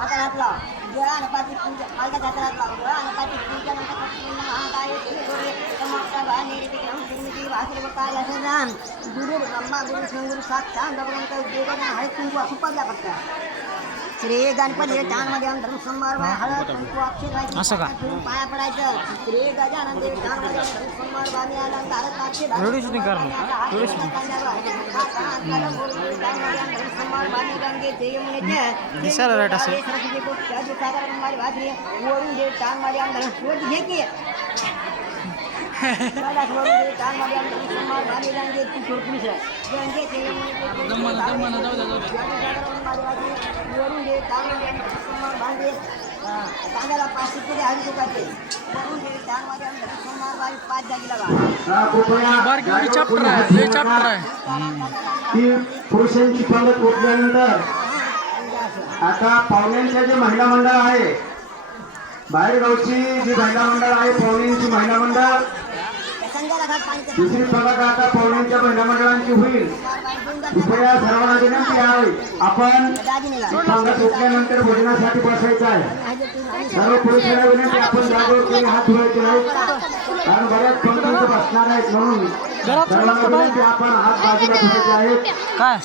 हाताला जळा नपाती पूजा मालका हाताला जळा नपाती पूजा नंतर महाकाय श्री समोर बाणी विक्रम निर्मिती वासरे बकाल असराम गुरु ब्रह्मा गुरु शंकर साक्षात भगवंत देवना हळे कुंकू सुपाला पडता श्री गणपती मध्ये धर्म संभार हळद कुंकू अक्षर पाया पडायचं श्री गजानन देव मध्ये धर्म संभार बाणी आला भारत तांदळा 500 किलो हरी दुकाते वरून हे तांदळा सोमवार 5 जागेला ती पुरुषांची पंगत उठल्यानंतर आता पाहुण्यांचे जे महिला मंडळ आहे बाहेरगावची जी महिला मंडळ आहे पाहुण्यांची महिला मंडळ दुसरी पंगत आता पाहुण्यांच्या महिला मंडळांची होईल कृपया सर्वांना विनंती आहे आपण पंगत उठल्यानंतर भोजनासाठी बसायचं आहे सर्व पुरुषांना विनंती आपण जागेवर कोणी हात धुवायचे नाहीत कारण बऱ्याच पंगत बसणार आहेत म्हणून सर्वांना विनंती आपण हात बाजूला धुवायचे आहेत काय